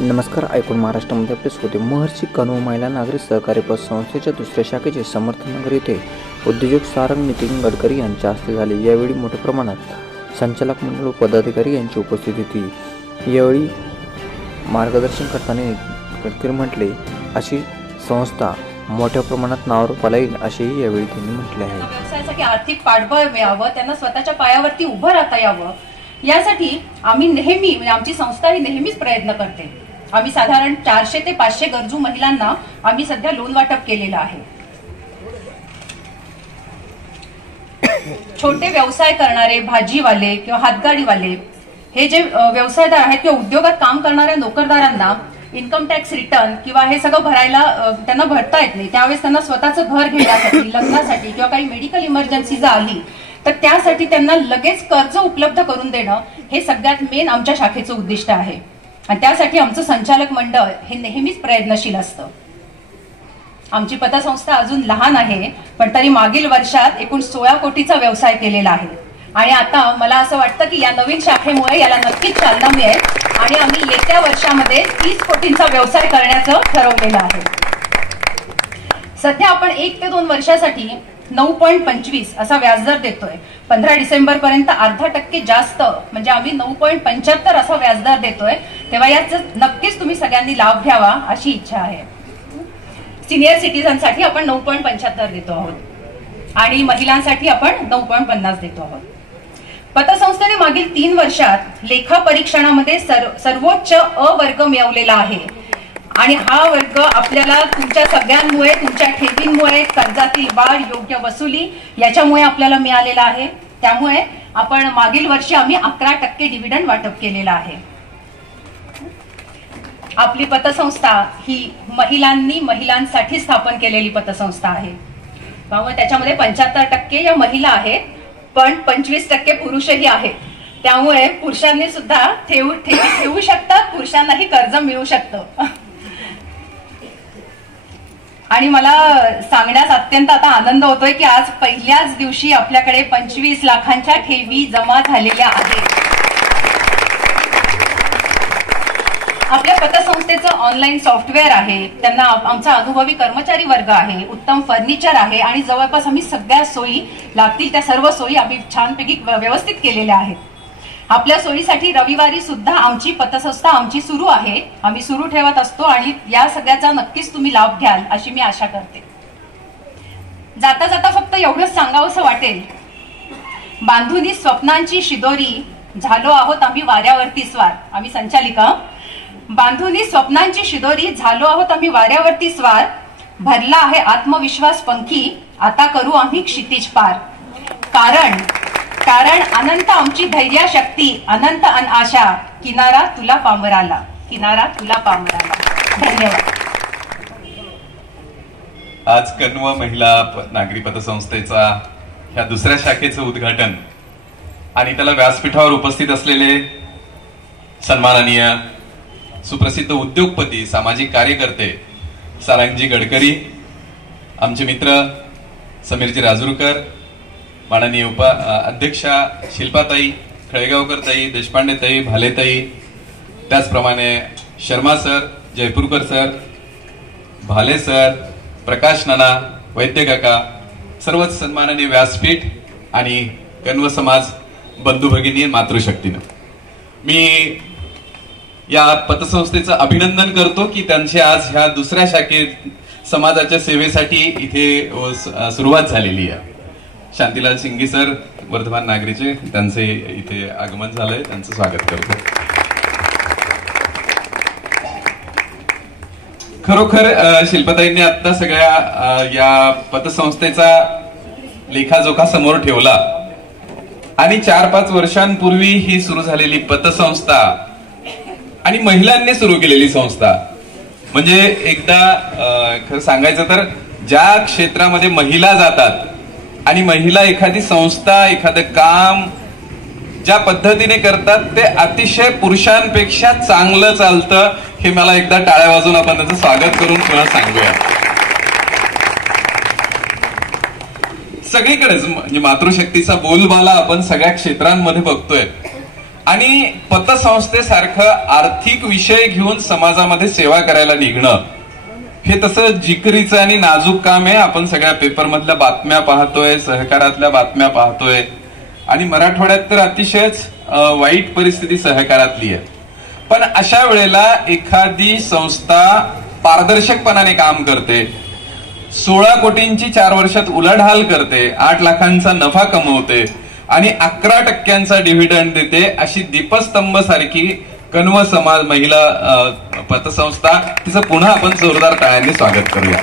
नमस्कार. ऐकून महाराष्ट्रामध्ये आपले होते. महर्षी कन्व महिला नागरी सहकारी पतसंस्थेच्या दुसऱ्या शाखेचे समर्थनगर येथे उद्योजक सारंग नितीन गडकरी यांच्या हस्ते झाले. यावेळी मोठ्या प्रमाणात संचालक मंडळ व पदाधिकारी यांची उपस्थिती होती. यावेळी मार्गदर्शन करताना गडकरी म्हटले, अशी संस्था मोठ्या प्रमाणात नावारूपाला येईल असेही यावेळी त्यांनी म्हटले आहे. व्यवसायासाठी आर्थिक पाठबळ मिळावं, त्यांना स्वतःच्या पायावरती उभं राहता यावं, यासाठी आम्ही नेहमी आमची संस्था ही नेहमीच प्रयत्न करते. आम्ही साधारण 400 ते 500 गरजू महिलांना आम्ही सध्या लोन वाटप केलेलं आहे. छोटे व्यवसाय करणारे भाजीवाले किंवा हातगाडीवाले हे जे व्यवसायदार आहेत किंवा उद्योगात काम करणाऱ्या नोकरदारांना इन्कम टॅक्स रिटर्न किंवा हे सगळं भरायला त्यांना भरता येत नाही. त्यावेळेस त्यांना स्वतःचं घर घेण्यासाठी, लग्नासाठी किंवा काही मेडिकल इमर्जन्सी जर आली तर त्यासाठी त्यांना लगेच कर्ज उपलब्ध करून देणं हे सगळ्यात मेन आमच्या शाखेचं उद्दिष्ट आहे. आणि त्यासाठी आमचं संचालक मंडळ हे नेहमीच प्रयत्नशील असतं. आमची पतसंस्था अजून लहान आहे, पण तरी मागील वर्षात एकूण 16 कोटीचा व्यवसाय केलेला आहे. आणि आता मला असं वाटतं की या नवीन शाखेमुळे याला नक्कीच चालना मिळेल आणि आम्ही येत्या वर्षामध्ये 30 कोटींचा व्यवसाय करण्याचं ठरवलेलं आहे. सध्या आपण 1 ते 2 वर्षासाठी 9.25 असा व्याजदर देतोय. 15 डिसेंबर पर्यंत अर्धा टक्के जास्त म्हणजे आम्ही 9.75 असा व्याजदर देतोय. तेव्हा याचा नक्कीच तुम्ही सगळ्यांनी लाभ घ्यावा अशी इच्छा आहे. सिनियर सिटीजनसाठी आपण 9.75 देतो आहोत आणि महिलांसाठी आपण 9.50 देतो आहोत. पतसंस्थेने मागील 3 वर्षात लेखा परीक्षणामध्ये सर्वोच्च अ वर्ग मिळवलेला आहे. आणि हा वर्ग आपल्याला तुमच्या सगळ्यांमुळे, तुमच्या ठेवींमुळे, कर्जातील वाढ, योग्य वसुली याच्यामुळे आपल्याला मिळालेला आहे. त्यामुळे आपण मागील वर्षी आम्ही 11% डिव्हिडंड वाटप केलेला आहे. आपली पतसंस्था ही महिलांसाठी स्थापन केलेली पतसंस्था आहे. त्यामुळे त्याच्यामध्ये 75% या महिला आहेत, पण 25% पुरुषही आहेत. त्यामुळे पुरुषांनी सुद्धा ठेवी ठेवू शकतात, पुरुषांनाही कर्ज मिळू शकतं. आणि मला सांगण्यास अत्यंत आता आनंद होतोय की आज पहिल्याच दिवशी आपल्याकडे 25 लाखांच्या ठेवी जमा झालेल्या आहेत. आपल्या पतसंस्थेचं ऑनलाईन सॉफ्टवेअर आहे, त्यांना आमचा अनुभवी कर्मचारी वर्ग आहे, उत्तम फर्निचर आहे आणि जवळपास आम्ही सगळ्या सोयी लागतील त्या सर्व सोयी आम्ही छानपैकी व्यवस्थित केलेल्या आहेत. आपल्या सोयीसाठी रविवारी सुद्धा आमची पतसंस्था आमची सुरू आहे. आम्ही सुरू ठेवत असतो आणि या सगळ्याचा नक्कीच तुम्ही लाभ घ्याल अशी मी आशा करते. जाता जाता फक्त एवढंच सांगावंसं वाटेल, बांधुनी स्वप्नांची शिदोरी झालो आहोत आम्ही वाऱ्यावरती स्वार. आम्ही संचालिका बांधुनी स्वप्नांची शिदोरी झालो आहोत आम्ही वाऱ्यावरती स्वार. भरला आहे आत्मविश्वास पंखी, आता करू आम्ही क्षितिज पार. कारण अनंत आमची धैर्यशक्ती, अनंत आशा, किनारा तुला पामराला, किनारा तुला पामराला. धन्यवाद. आज कन्व महिला नागरी पतसंस्थेचा ह्या दुसऱ्या शाखेचं उद्घाटन आणि त्याला व्यासपीठावर उपस्थित असलेले सन्माननीय सुप्रसिद्ध उद्योगपती, सामाजिक कार्यकर्ते सारंगजी गडकरी, आमचे मित्र समीरजी राजूरकर, माननीय अध्यक्षा शिल्पाताई, खळेगावकर ताई, देशपांडे ताई, भाले ताई, त्याचप्रमाणे शर्मा सर, जयपूरकर सर, भाले सर, प्रकाश नाना, वैद्य काका, सर्वच सन्माननीय व्यासपीठ आणि कन्व समाज बंधू भगिनी, मातृशक्तीनं मी या पतसंस्थेचं अभिनंदन करतो की त्यांची आज ह्या दुसऱ्या शाखेत समाजाच्या सेवेसाठी इथे सुरुवात झालेली आहे. शांतीलाल सिंगी सर, वर्धमान नागरीचे, त्यांचे इथे आगमन झालंय, त्यांचं स्वागत करतो. खरोखर शिल्पताईंनी आता सगळ्या या पतसंस्थेचा लेखाजोखा समोर ठेवला आणि 4-5 वर्षांपूर्वी ही सुरू झालेली पतसंस्था आणि महिलांनी सुरू केलेली संस्था म्हणजे एकदा खरं सांगायचं तर ज्या क्षेत्रामध्ये महिला जातात आणि महिला एखादी संस्था, एखादं काम ज्या पद्धतीने करतात ते अतिशय पुरुषांपेक्षा चांगलं चालतं. हे मला एकदा टाळ्या वाजवून आपण त्याचं स्वागत करून पुन्हा सांगूया. सगळीकडेच म्हणजे मातृशक्तीचा बोलबाला आपण सगळ्या क्षेत्रांमध्ये बघतोय. आणि पतसंस्थेसारखं आर्थिक विषय घेऊन समाजामध्ये सेवा करायला निघणं हे तसं जिकरीचं आणि नाजूक काम आहे. आपण सगळ्या पेपरमधल्या बातम्या पाहतोय, सहकारातल्या बातम्या पाहतोय आणि मराठवाड्यात तर अतिशयच वाईट परिस्थिती सहकारातली आहे. पण अशा वेळेला एखादी संस्था पारदर्शकपणाने काम करते, 16 कोटींची 4 वर्षात उलाढाल करते, 8 लाखांचा नफा कमवते आणि 11% डिव्हिडंड देते, अशी दीपस्तंभ सारखी कण्व समाज महिला पतसंस्था, तिचं पुन्हा आपण जोरदार टाळ्यांनी स्वागत करूया.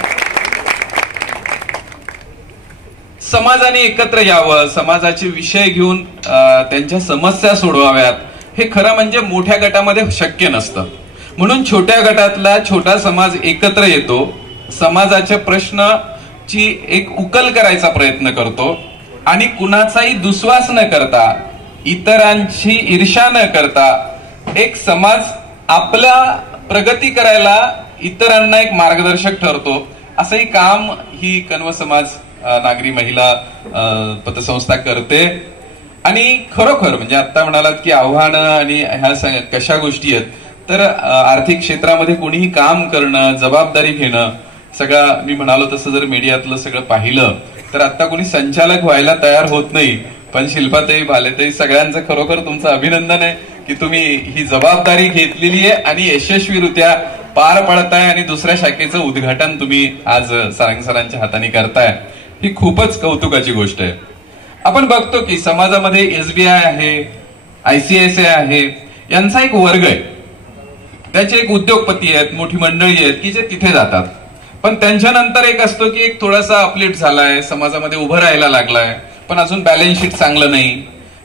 समाजाने एकत्र यावं, समाजाचे विषय घेऊन त्यांच्या समस्या सोडवाव्यात, हे खरं म्हणजे मोठ्या गटामध्ये शक्य नसतं. म्हणून छोट्या गटातला छोटा समाज एकत्र येतो, समाजाच्या प्रश्नाची एक उकल करायचा प्रयत्न करतो आणि कुणाचाही दुस्वास न करता, इतरांची ईर्ष्या न करता एक समाज आपला प्रगती करायला इतरांना एक मार्गदर्शक ठरतो. असंही काम ही कण्व समाज नागरी महिला पतसंस्था करते. आणि खरोखर म्हणजे आता म्हणालात की आव्हानं आणि ह्या कशा गोष्टी आहेत, तर आर्थिक क्षेत्रामध्ये कोणीही काम करणं, जबाबदारी घेणं, सगळं मी म्हणालो तसं जर मीडियातलं सगळं पाहिलं तर आता कोणी संचालक व्हायला तयार होत नाही. पण शिल्पाताई, भालेताई, सगळ्यांचं खरोखर तुमचं अभिनंदन आहे की तुम्ही ही जबाबदारी घेतलेली आहे आणि यशस्वीरित्या पार पडताय आणि दुसऱ्या शाखेचं उद्घाटन तुम्ही आज सारंग सरांच्या हाताने करताय. ही खूपच कौतुकाची गोष्ट आहे. आपण बघतो की समाजामध्ये SBI आहे, ICICI आहे, यांचा एक वर्ग आहे, त्याचे एक उद्योगपती आहेत, मोठी मंडळी आहेत की जे तिथे जातात. पण त्यांच्यानंतर एक असतो की एक थोडासा अपलिफ्ट झालाय, समाजामध्ये उभं राहायला लागलाय, पण अजून बॅलन्स शीट चांगलं नाही,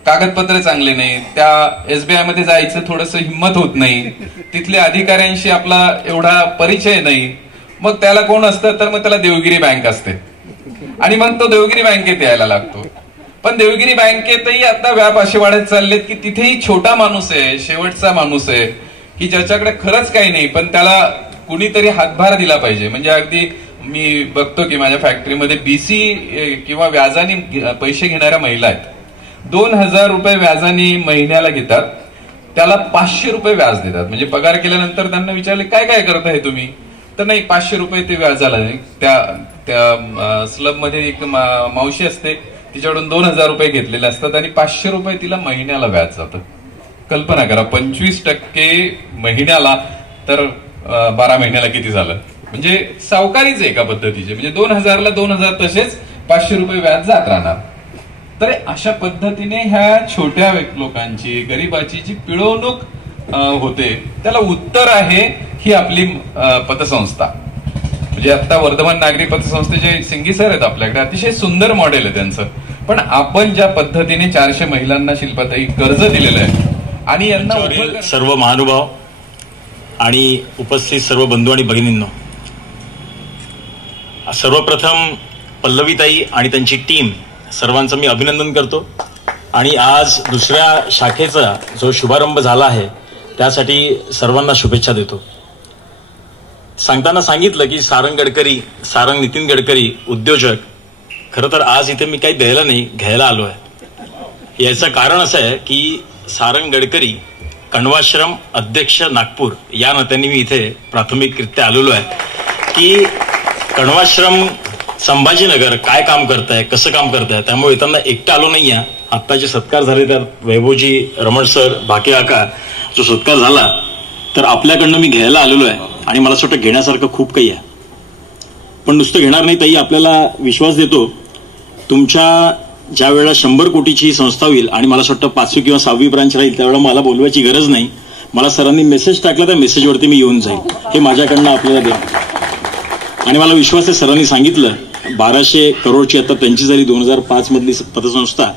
कागदपत्र चांगले नाही, त्या SBI मध्ये जायचं थोडंसं हिंमत होत नाही, तिथल्या अधिकाऱ्यांशी आपला एवढा परिचय नाही. मग त्याला कोण असतं, तर मग त्याला देवगिरी बँक असते आणि मग तो देवगिरी बँकेत यायला लागतो. पण देवगिरी बँकेतही आता व्याप असे वाढत चाललेत की तिथेही छोटा माणूस आहे, शेवटचा माणूस आहे की ज्याच्याकडे खरंच काही नाही, पण त्याला कुणीतरी हातभार दिला पाहिजे. म्हणजे अगदी मी बघतो की माझ्या फॅक्टरीमध्ये BC किंवा व्याजाने पैसे घेणाऱ्या महिला आहेत. 2000 रुपये व्याजाने महिन्याला घेतात, त्याला 500 रुपये व्याज देतात. म्हणजे पगार केल्यानंतर त्यांना विचारले काय काय करताय तुम्ही, तर नाही 500 रुपये ते व्याजाला. त्या स्लब मध्ये एक मावशी असते, तिच्याकडून 2000 रुपये घेतलेले असतात आणि 500 रुपये तिला महिन्याला व्याज जातं. कल्पना करा, 25% महिन्याला, तर 12 महिन्याला किती झालं. म्हणजे सावकारीच एका पद्धतीचे, म्हणजे 2000ला 2000 तसेच 500 रुपये व्याज जात राहणार. तर अशा पद्धतीने ह्या छोट्या लोकांची, गरिबाची जी पिळवणूक होते त्याला उत्तर आहे ही आपली पतसंस्था. म्हणजे आता वर्धमान नागरी पतसंस्थेचे सिंगी सर आहेत आपल्याकडे, अतिशय सुंदर मॉडेल आहे त्यांचं. पण आपण ज्या पद्धतीने 400 महिलांना शिल्पाताई कर्ज दिलेलं आहे आणि यांना सर्व महानुभाव आणि उपस्थित सर्व बंधू आणि भगिनींनो, सर्वप्रथम पल्लवीताई आणि त्यांची टीम सर्वांचं मी अभिनंदन करतो. आणि आज दुसऱ्या शाखेचा जो शुभारंभ झाला आहे त्यासाठी सर्वांना शुभेच्छा देतो. सांगताना सांगितलं की सारंग नितीन गडकरी उद्योजक. खरं तर आज इथे मी काही द्यायला नाही, घ्यायला आलो आहे. याचं कारण असं आहे की सारंग गडकरी कण्वाश्रम अध्यक्ष नागपूर या नात्याने मी इथे प्राथमिकरित्या आलेलो आहे की कण्वाश्रम संभाजीनगर काय काम करताय, कसं काम करताय. त्यामुळे येताना एकटा आलो नाही आहे. आत्ता जे सत्कार झाले त्यात वैभवजी, रमण सर, भाके काका जो सत्कार झाला, तर आपल्याकडनं मी घ्यायला आलेलो आहे आणि मला असं वाटतं घेण्यासारखं खूप काही आहे. पण नुसतं घेणार नाही, ताई आपल्याला विश्वास देतो तुमच्या ज्या वेळेला 100 कोटीची संस्था होईल आणि मला असं वाटतं 5वी किंवा 6वी ब्रांच राहील त्यावेळेला मला बोलवायची गरज नाही. मला सरांनी मेसेज टाकला, त्या मेसेजवरती मी येऊन जाईल. हे माझ्याकडनं आपल्याला द्या. आणि मला विश्वास आहे, सरांनी सांगितलं 1200 करोडची आता त्यांची झाली 2005 मधली पतसंस्था.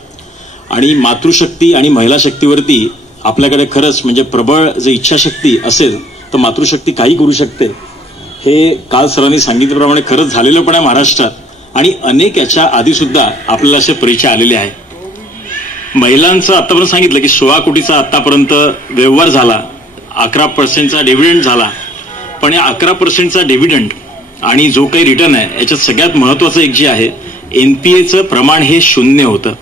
आणि मातृशक्ती आणि महिला शक्तीवरती आपल्याकडे खरंच म्हणजे प्रबळ जर इच्छाशक्ती असेल तर मातृशक्ती काही करू शकते. हे काल सरांनी सांगितल्याप्रमाणे खरंच झालेलं पण आहे महाराष्ट्रात. आणि अनेक याच्या आधी सुद्धा आपल्याला असे परिचय आलेले आहे. महिलांचं आतापर्यंत सांगितलं की 16 कोटीचा आतापर्यंत व्यवहार झाला, 11% डिव्हिडंड झाला. पण या 11% डिव्हिडंड आणि जो काही रिटर्न आहे याच्यात सगळ्यात महत्वाचं एक जे आहे, NPAचं प्रमाण हे 0 होतं.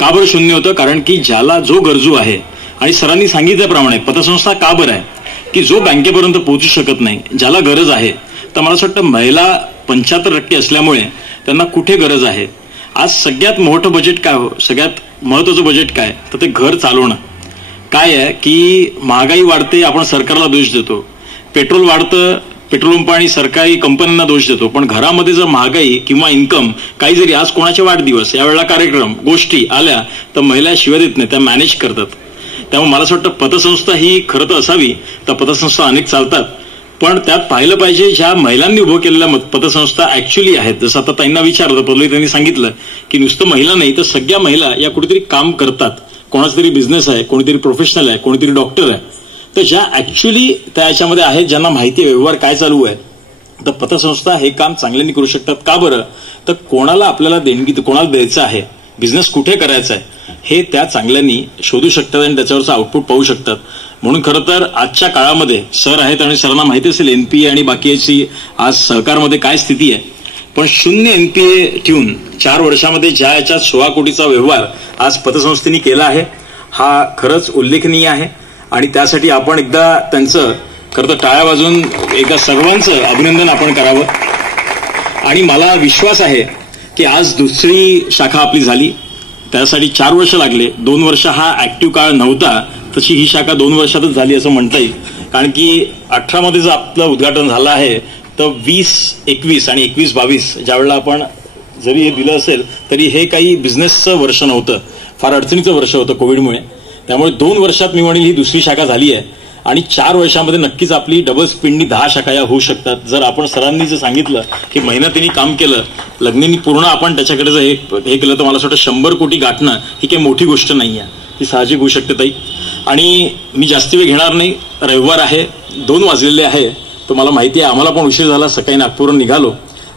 का बरं 0 होतं? कारण की ज्याला जो गरजू आहे, आणि सरांनी सांगितल्याप्रमाणे पतसंस्था का बरं आहे की जो बँकेपर्यंत पोहोचू शकत नाही, ज्याला गरज आहे, तर मला असं वाटतं महिला 75% असल्यामुळे त्यांना कुठे गरज आहे. आज सगळ्यात मोठं बजेट काय, सगळ्यात महत्वाचं बजेट काय, तर ते घर चालवणं. काय आहे की महागाई वाढते, आपण सरकारला दोष देतो. पेट्रोल वाढतं, पेट्रोल पंप आणि सरकारी कंपन्यांना दोष देतो. पण घरामध्ये जर महागाई किंवा इन्कम, काही जरी आज कोणाचे वाढदिवस, यावेळेला कार्यक्रम, गोष्टी आल्या तर महिला शिवाय देत नाही, त्या मॅनेज करतात. त्यामुळे मला असं वाटतं पतसंस्था ही खरं तर असावी. तर पतसंस्था अनेक चालतात, पण त्यात पाहिलं पाहिजे ज्या महिलांनी उभं केलेल्या पतसंस्था ऍक्च्युअली आहेत. जसं आता ताईंना विचारलं, पहिले त्यांनी सांगितलं की नुसतं महिला नाही तर सगळ्या महिला या कुठेतरी काम करतात. कोणाचा तरी बिझनेस आहे, कोणीतरी प्रोफेशनल आहे, कोणीतरी डॉक्टर आहे. तर ज्या ऍक्च्युअली त्या याच्यामध्ये आहेत, ज्यांना माहिती आहे व्यवहार काय चालू आहे, तर पतसंस्था हे काम चांगल्याने करू शकतात. का बरं, तर कोणाला आपल्याला देणगी, कोणाला द्यायचं आहे, बिझनेस कुठे करायचा आहे, हे त्या चांगल्यानी शोधू शकतात आणि त्याच्यावरचं आउटपुट पाहू शकतात. म्हणून खरं तर आजच्या काळामध्ये सर आहेत आणि सरांना माहिती असेल एनपीए आणि बाकीची आज सहकारमध्ये काय स्थिती आहे. पण 0 एनपीए ठेवून 4 वर्षामध्ये ज्या याच्यात 16 कोटीचा व्यवहार आज पतसंस्थेने केला आहे, हा खरंच उल्लेखनीय आहे. आणि त्यासाठी आपण एकदा त्यांचं खरं तर टाळ्या वाजवून एकदा सर्वांचं अभिनंदन आपण करावं. आणि मला विश्वास आहे की आज दुसरी शाखा आपली झाली, त्यासाठी 4 वर्ष लागले. 2 वर्ष हा ऍक्टिव्ह काळ नव्हता, तशी ही शाखा 2 वर्षातच झाली असं म्हणता येईल. कारण की 18 मध्ये जर आपलं उद्घाटन झालं आहे, तर 20-21 आणि 21-22 ज्यावेळेला आपण जरी हे दिलं असेल तरी हे काही बिझनेसचं वर्ष नव्हतं, फार अडचणीचं वर्ष होतं कोविडमुळे. त्यामुळे 2 वर्षात मी म्हणेल ही दुसरी शाखा झाली आहे. आणि 4 वर्षामध्ये नक्कीच आपली डबल स्पीडनी 10 शाखा या होऊ शकतात. जर आपण सरांनी जर सांगितलं की मेहनतीने काम केलं, लग्नीनी पूर्ण आपण त्याच्याकडे जर हे केलं, तर मला असं वाटतं 100 कोटी गाठणं ही काही मोठी गोष्ट नाही आहे, ती साहजिक होऊ शकते ताई. आणि मी जास्त वेळ घेणार नाही, रविवार आहे, 2 वाजलेले आहे. तर मला माहिती आहे आम्हाला पण उशीर झाला, सकाळी नागपूरहून निघालो.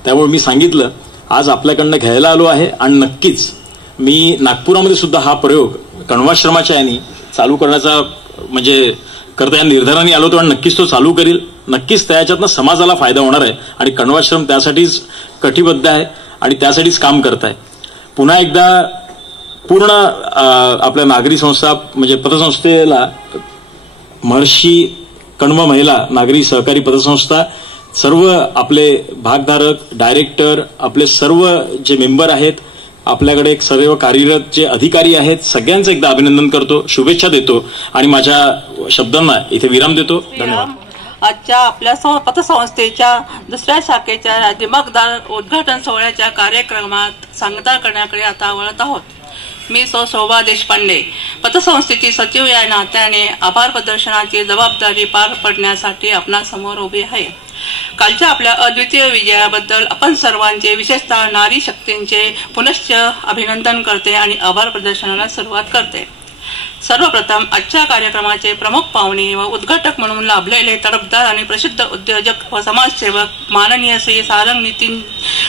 त्यामुळे मी सांगितलं आज आपल्याकडनं घ्यायला आलो आहे. आणि नक्कीच मी नागपुरामध्ये सुद्धा हा प्रयोग कण्वाश्रमाच्या यांनी चालू करण्याचा म्हणजे करता या निर्धाराने आलो होतो आणि नक्कीच तो चालू करील. नक्कीच त्याच्यातनं समाजाला फायदा होणार आहे आणि कण्वाश्रम त्यासाठीच कटिबद्ध आहे आणि त्यासाठीच काम करत आहे. पुन्हा एकदा पूर्ण आपल्या नागरी संस्था म्हणजे पतसंस्थेला महर्षी कण्व महिला नागरी सहकारी पतसंस्था, सर्व आपले भागधारक, डायरेक्टर, आपले सर्व जे मेंबर आहेत, आपल्याकडे सर्व कार्यरत जे अधिकारी आहेत, सगळ्यांचं एकदा अभिनंदन करतो, शुभेच्छा देतो आणि माझ्या शब्दांना इथे विराम देतो. धन्यवाद. आजच्या आपल्या पतसंस्थेच्या दुसऱ्या शाखेच्या दिमागदार उद्घाटन सोहळ्याच्या कार्यक्रमात सांगता करण्याकडे आता वळत आहोत. मी शोभा देशपांडे, पतसंस्थेची सचिव या नात्याने आभार प्रदर्शनाची जबाबदारी पार पडण्यासाठी आपणासमोर उभी आहे. कालच्या आपल्या अद्वितीय विजयाबद्दल आपण सर्वांचे, विशेषतः नारी शक्तींचे पुनश्च अभिनंदन करते आणि आभार प्रदर्शनाला सुरुवात करते. सर्वप्रथम आजच्या कार्यक्रमाचे प्रमुख पाहुणे व उद्घाटक म्हणून लाभलेले तडफदार आणि प्रसिद्ध उद्योजक व समाजसेवक माननीय श्री सारंग नितीन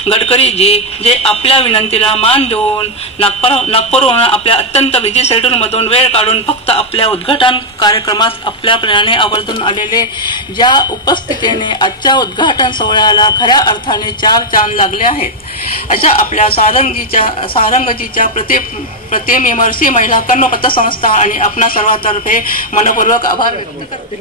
गडकरीजी, जे आपल्या विनंतीला मान देऊन नागपूरहून आपल्या अत्यंत बिझी शेड्यूलमधून वेळ काढून फक्त आपल्या उद्घाटन कार्यक्रमास आपल्याप्रमाणे आवर्जून आलेले, ज्या उपस्थितीने आजच्या उद्घाटन सोहळ्याला खऱ्या अर्थाने 4 चांद लागले आहेत, अशा आपल्या सारंगजीच्या प्रतिमे महर्षी महिला कण्व पतसंस्था आणि आपणा सर्वांतर्फे मनपूर्वक आभार व्यक्त करते.